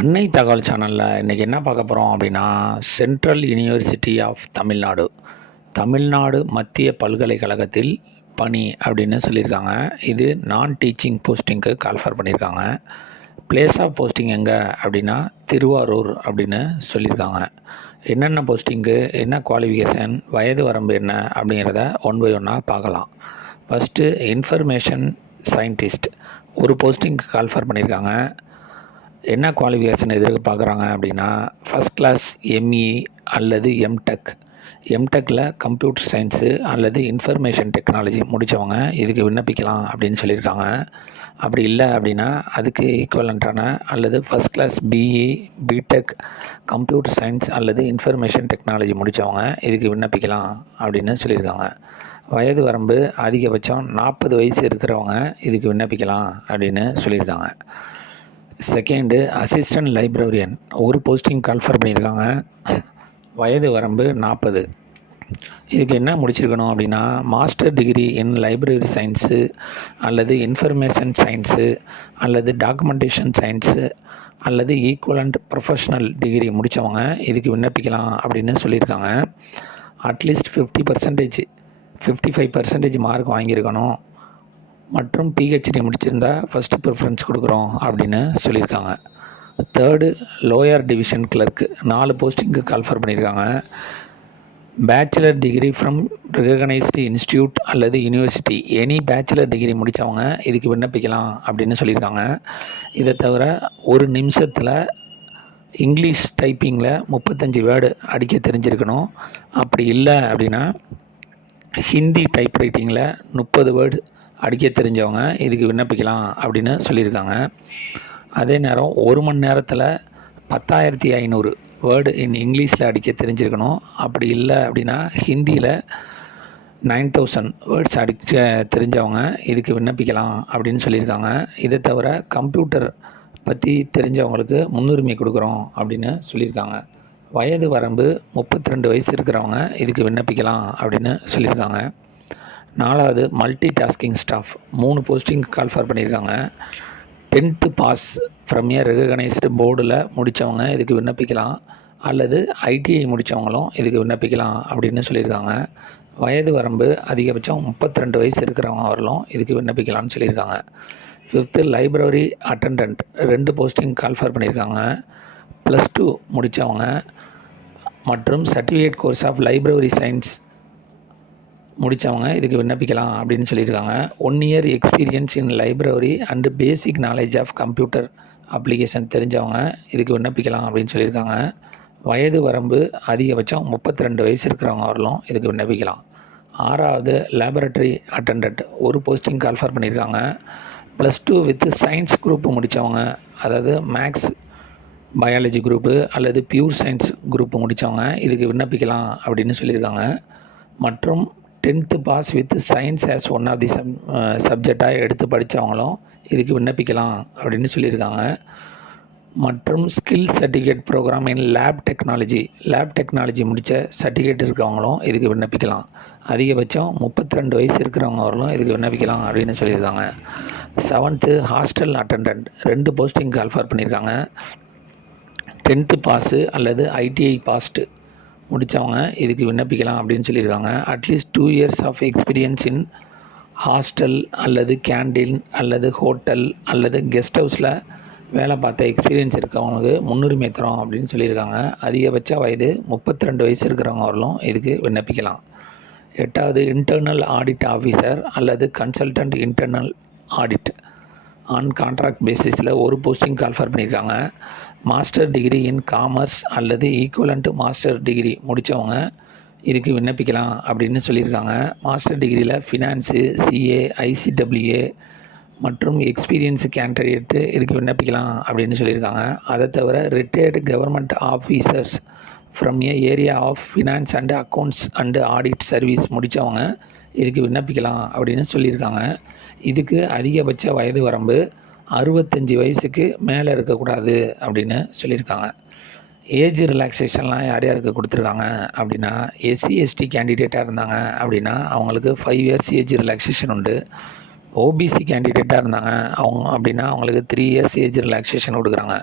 அன்னை தகவல் சேனலில் இன்றைக்கி என்ன பார்க்க போகிறோம் அப்படின்னா central university of Tamil Nadu Tamil Nadu மத்திய பல்கலைக்கழகத்தில் பணி அப்படின்னு சொல்லியிருக்காங்க. இது நான் டீச்சிங் போஸ்டிங்க்கு கால்ஃபர் பண்ணியிருக்காங்க. பிளேஸ் ஆஃப் போஸ்டிங் எங்கே அப்படின்னா திருவாரூர் அப்படின்னு சொல்லியிருக்காங்க. என்னென்ன போஸ்டிங்கு, என்ன குவாலிஃபிகேஷன், வயது வரம்பு என்ன அப்படிங்கிறத ஒன் பை ஒன்னாக பார்க்கலாம். ஃபஸ்ட்டு இன்ஃபர்மேஷன் சயின்டிஸ்ட் ஒரு போஸ்டிங்க்கு கால்ஃபர் பண்ணியிருக்காங்க. என்ன குவாலிஃபிகேஷன் எதிர்பார்க்குறாங்க அப்படின்னா ஃபஸ்ட் கிளாஸ் எம்இ அல்லது எம்டெக்கில் கம்ப்யூட்டர் சயின்ஸு அல்லது இன்ஃபர்மேஷன் டெக்னாலஜி முடித்தவங்க இதுக்கு விண்ணப்பிக்கலாம் அப்படின்னு சொல்லியிருக்காங்க. அப்படி இல்லை அப்படின்னா அதுக்கு ஈக்குவலண்ட்டான அல்லது first class BE BTech computer science அல்லது இன்ஃபர்மேஷன் டெக்னாலஜி முடித்தவங்க இதுக்கு விண்ணப்பிக்கலாம் அப்படின்னு சொல்லியிருக்காங்க. வயது வரம்பு அதிகபட்சம் 40 வயசு இருக்கிறவங்க இதுக்கு விண்ணப்பிக்கலாம் அப்படின்னு சொல்லியிருக்காங்க. செகண்டு அசிஸ்டன்ட் லைப்ரரியன் ஒரு போஸ்டிங் கால்ஃபர் பண்ணியிருக்காங்க. வயது வரம்பு 40. இதுக்கு என்ன முடிச்சிருக்கணும் அப்படின்னா மாஸ்டர் டிகிரி இன் லைப்ரரி சயின்ஸு அல்லது இன்ஃபர்மேஷன் சயின்ஸு அல்லது டாக்குமெண்டேஷன் சயின்ஸு அல்லது ஈக்குவலண்ட் ப்ரொஃபஷ்னல் டிகிரி முடித்தவங்க இதுக்கு விண்ணப்பிக்கலாம் அப்படின்னு சொல்லியிருக்காங்க. அட்லீஸ்ட் 55% மார்க் வாங்கியிருக்கணும் மற்றும் பிஹெச்டி முடிச்சிருந்தா ஃபஸ்ட்டு ப்ரிஃபரன்ஸ் கொடுக்குறோம் அப்படின்னு சொல்லியிருக்காங்க. தேர்டு லோயர் டிவிஷன் கிளர்க்கு 4 போஸ்டிங்க்கு கால்ஃபர் பண்ணியிருக்காங்க. Bachelor degree from recognised institute அல்லது யூனிவர்சிட்டி எனி பேச்சுலர் டிகிரி முடித்தவங்க இதுக்கு விண்ணப்பிக்கலாம் அப்படின்னு சொல்லியிருக்காங்க. இதை தவிர ஒரு நிமிஷத்தில் இங்கிலீஷ் டைப்பிங்கில் 35 வேர்டு அடிக்க தெரிஞ்சிருக்கணும். அப்படி இல்லை அப்படின்னா ஹிந்தி டைப் ரைட்டிங்கில் 30 வேர்டு அடிக்க தெரிஞ்சவங்க இதுக்கு விண்ணப்பிக்கலாம் அப்படின்னு சொல்லியிருக்காங்க. அதே நேரம் 1 மணி நேரத்தில் 10,500 வேர்டு இன் இங்கிலீஷில் அடிக்க தெரிஞ்சிருக்கணும். அப்படி இல்லை அப்படின்னா ஹிந்தியில் 9,000 வேர்ட்ஸ் அடிக்க தெரிஞ்சவங்க இதுக்கு விண்ணப்பிக்கலாம் அப்படின்னு சொல்லியிருக்காங்க. இதை தவிர கம்ப்யூட்டர் பற்றி தெரிஞ்சவங்களுக்கு முன்னுரிமை கொடுக்குறோம் அப்படின்னு சொல்லியிருக்காங்க. வயது வரம்பு 32 வயசு இருக்கிறவங்க இதுக்கு விண்ணப்பிக்கலாம் அப்படின்னு சொல்லியிருக்காங்க. 4வது multi tasking staff 3 posting call for பண்ணியிருக்காங்க. 10th pass from A recognised போர்டில் முடித்தவங்க இதுக்கு விண்ணப்பிக்கலாம் அல்லது ஐடிஐ முடித்தவங்களும் இதுக்கு விண்ணப்பிக்கலாம் அப்படின்னு சொல்லியிருக்காங்க. வயது வரம்பு அதிகபட்சம் 32 வயசு இருக்கிறவங்க வரலும் இதுக்கு விண்ணப்பிக்கலாம்னு சொல்லியிருக்காங்க. 5th library attendance 2 posting call for பண்ணியிருக்காங்க. +2 முடித்தவங்க மற்றும் certificate course of library science முடித்தவங்க இதுக்கு விண்ணப்பிக்கலாம் அப்படின்னு சொல்லியிருக்காங்க. 1 year experience in library and basic knowledge of computer application தெரிஞ்சவங்க இதுக்கு விண்ணப்பிக்கலாம் அப்படின்னு சொல்லியிருக்காங்க. வயது வரம்பு அதிகபட்சம் 32 வயசு இருக்கிறவங்க வரலும் இதுக்கு விண்ணப்பிக்கலாம். 6வது லேபரட்டரி அட்டண்டன்ட் ஒரு போஸ்டிங் கால்ஃபர் பண்ணியிருக்காங்க. +2 வித் சயின்ஸ் குரூப்பு முடித்தவங்க, அதாவது மேக்ஸ் பயாலஜி குரூப்பு அல்லது பியூர் சயின்ஸ் குரூப்பு முடித்தவங்க இதுக்கு விண்ணப்பிக்கலாம் அப்படின்னு சொல்லியிருக்காங்க. மற்றும் 10th pass with science as one of the சப்ஜெக்டாக எடுத்து படித்தவங்களும் இதுக்கு விண்ணப்பிக்கலாம் அப்படின்னு சொல்லியிருக்காங்க. மற்றும் skill certificate programme in lab technology முடித்த சர்டிஃபிகேட் இருக்கிறவங்களும் இதுக்கு விண்ணப்பிக்கலாம். அதிகபட்சம் 32 வயசு இருக்கிறவங்க வரலும் இதுக்கு விண்ணப்பிக்கலாம் அப்படின்னு சொல்லியிருக்காங்க. 7th hostel attendance 2 posting call for பண்ணியிருக்காங்க. 10th பாஸு அல்லது ஐடிஐ பாஸ்ட்டு முடித்தவங்க இதுக்கு விண்ணப்பிக்கலாம் அப்படின்னு சொல்லியிருக்காங்க. At least 2 years of experience in hostel அல்லது கேண்டீன் அல்லது ஹோட்டல் அல்லது கெஸ்ட் ஹவுஸில் வேலை பார்த்த எக்ஸ்பீரியன்ஸ் இருக்கிறவங்களுக்கு முன்னுரிமை தரோம் அப்படின்னு சொல்லியிருக்காங்க. அதிகபட்ச வயது 32 வயசு இருக்கிறவங்க வரலும் இதுக்கு விண்ணப்பிக்கலாம். 8வது இன்டர்னல் ஆடிட் ஆஃபீஸர் அல்லது consultant internal audit on contract பேசிஸில் ஒரு போஸ்டிங் கால்ஃபர் பண்ணியிருக்காங்க. மாஸ்டர் டிகிரி இன் காமர்ஸ் அல்லது ஈக்குவலண்ட் மாஸ்டர் டிகிரி முடித்தவங்க இதுக்கு விண்ணப்பிக்கலாம் அப்படின்னு சொல்லியிருக்காங்க. மாஸ்டர் டிகிரியில் ஃபினான்ஸு, சிஏ, ஐசிடபிள்யூஏ மற்றும் எக்ஸ்பீரியன்ஸு கேண்டிடேட்டு இதுக்கு விண்ணப்பிக்கலாம் அப்படின்னு சொல்லியிருக்காங்க. அதை தவிர retired government officers from a area of finance and accounts and audit service முடித்தவங்க இதுக்கு விண்ணப்பிக்கலாம் அப்படின்னு சொல்லியிருக்காங்க. இதுக்கு அதிகபட்ச வயது வரம்பு 65 வயசுக்கு மேலே இருக்கக்கூடாது அப்படின்னு சொல்லியிருக்காங்க. ஏஜ் ரிலாக்ஸேஷன்லாம் யார் யாருக்கு கொடுத்துருக்காங்க அப்படின்னா எஸ்சி/எஸ்டி கேண்டிடேட்டாக இருந்தாங்க அப்படின்னா அவங்களுக்கு 5 இயர்ஸ் ஏஜ் ரிலாக்ஸேஷன் உண்டு. ஓபிசி கேண்டிடேட்டாக இருந்தாங்க அப்படின்னா அவங்களுக்கு 3 இயர்ஸ் ஏஜ் ரிலாக்ஸேஷன் கொடுக்குறாங்க.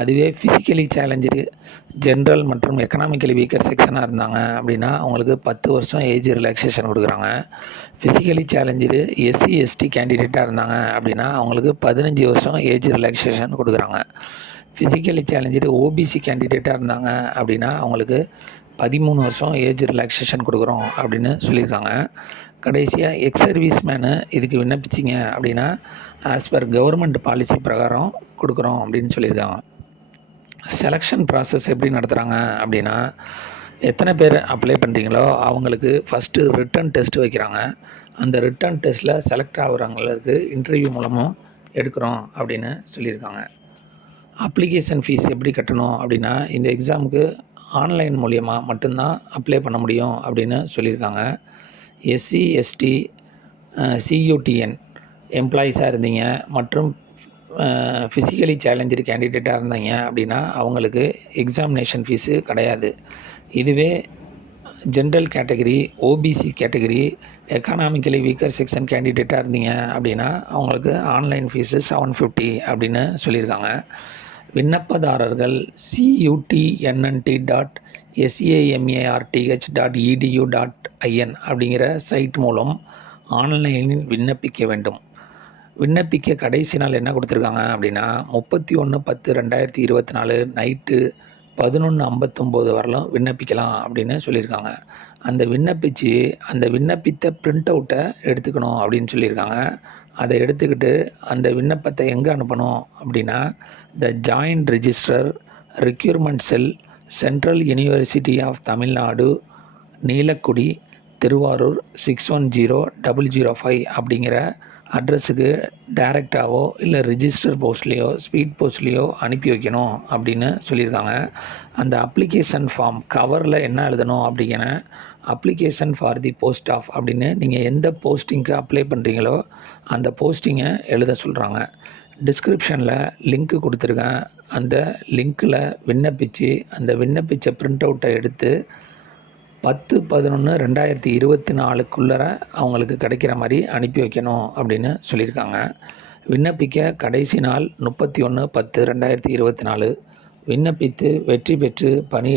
அதுவே ஃபிசிக்கலி சேலஞ்சு ஜென்ரல் மற்றும் எக்கனாமிக்கலி வீக்கர் செக்ஷனாக இருந்தாங்க அப்படின்னா அவங்களுக்கு 10 வருஷம் ஏஜ் ரிலாக்ஸேஷன் கொடுக்குறாங்க. ஃபிசிக்கலி சேலஞ்சு எஸ்சி எஸ்டி கேண்டிடேட்டாக இருந்தாங்க அப்படின்னா அவங்களுக்கு 15 வருஷம் ஏஜ் ரிலாக்ஸேஷன் கொடுக்குறாங்க. ஃபிசிக்கலி சேலஞ்சு ஓபிசி கேண்டிடேட்டாக இருந்தாங்க அப்படின்னா அவங்களுக்கு 13 வருஷம் ஏஜ் ரிலாக்ஸேஷன் கொடுக்குறோம் அப்படின்னு சொல்லியிருக்காங்க. கடைசியாக எக்ஸ் சர்வீஸ் மேனு இதுக்கு விண்ணப்பிச்சிங்க அப்படின்னா ஆஸ் பர் கவர்மெண்ட் பாலிசி பிரகாரம் கொடுக்குறோம் அப்படின்னு சொல்லியிருக்காங்க. செலெக்ஷன் ப்ராசஸ் எப்படி நடத்துகிறாங்க அப்படின்னா எத்தனை பேர் அப்ளை பண்ணுறீங்களோ அவங்களுக்கு ஃபஸ்ட்டு ரிட்டன் டெஸ்ட் வைக்கிறாங்க. அந்த ரிட்டன் டெஸ்ட்டில் செலக்ட் ஆகுறவங்களுக்கு இன்டர்வியூ மூலமும் எடுக்கிறோம் அப்படின்னு சொல்லியிருக்காங்க. அப்ளிகேஷன் ஃபீஸ் எப்படி கட்டணும் அப்படின்னா இந்த எக்ஸாமுக்கு ஆன்லைன் மூலிமா மட்டும்தான் அப்ளை பண்ண முடியும் அப்படின்னு சொல்லியிருக்காங்க. எஸ்சி எஸ்டி சியூடிஎன் எம்ப்ளாயீஸாக இருந்தீங்க மற்றும் ஃபிசிக்கலி சேலஞ்சு கேண்டிடேட்டாக இருந்தீங்க அப்படின்னா அவங்களுக்கு எக்ஸாமினேஷன் ஃபீஸு கிடையாது. இதுவே general category, OBC category, economically weaker section கேண்டிடேட்டாக இருந்தீங்க அப்படின்னா அவங்களுக்கு ஆன்லைன் ஃபீஸு 750 அப்படின்னு சொல்லியிருக்காங்க. விண்ணப்பதாரர்கள் CUTNNT.SAMARTH.EDU.IN அப்படிங்கிற சைட் மூலம் ஆன்லைனில் விண்ணப்பிக்க வேண்டும். விண்ணப்பிக்க கடைசி நாள் என்ன கொடுத்துருக்காங்க அப்படின்னா 31/10/2024 நைட்டு 11:59 வரலும் விண்ணப்பிக்கலாம் அப்படின்னு சொல்லியிருக்காங்க. அந்த விண்ணப்பித்த பிரிண்ட் அவுட்டை எடுத்துக்கணும் அப்படின்னு சொல்லியிருக்காங்க. அதை எடுத்துக்கிட்டு அந்த விண்ணப்பத்தை எங்கே அனுப்பணும் அப்படின்னா the joint registrar recruitment cell, central university of Tamil Nadu, Neelakudi, Thiruvarur 610005 அப்படிங்கிற அட்ரஸுக்கு டைரெக்டாகவோ இல்லை ரிஜிஸ்டர் போஸ்ட்லேயோ ஸ்பீட் போஸ்ட்லேயோ அனுப்பி வைக்கணும் அப்படின்னு சொல்லியிருக்காங்க. அந்த அப்ளிகேஷன் ஃபார்ம் கவரில் என்ன எழுதணும் அப்படிங்கிற application for the post of அப்படின்னு நீங்கள் எந்த போஸ்டிங்க்கு அப்ளை பண்ணுறீங்களோ அந்த போஸ்டிங்கை எழுத சொல்கிறாங்க. டிஸ்கிரிப்ஷனில் லிங்க்கு கொடுத்துருக்கேன். அந்த லிங்க்கில் அந்த விண்ணப்பித்த பிரிண்ட் அவுட்டை எடுத்து 10/11/2024 அவங்களுக்கு கிடைக்கிற மாதிரி அனுப்பி வைக்கணும் அப்படின்னு சொல்லியிருக்காங்க. விண்ணப்பிக்க கடைசி நாள் 31/10/2024. விண்ணப்பித்து வெற்றி பெற்று பணி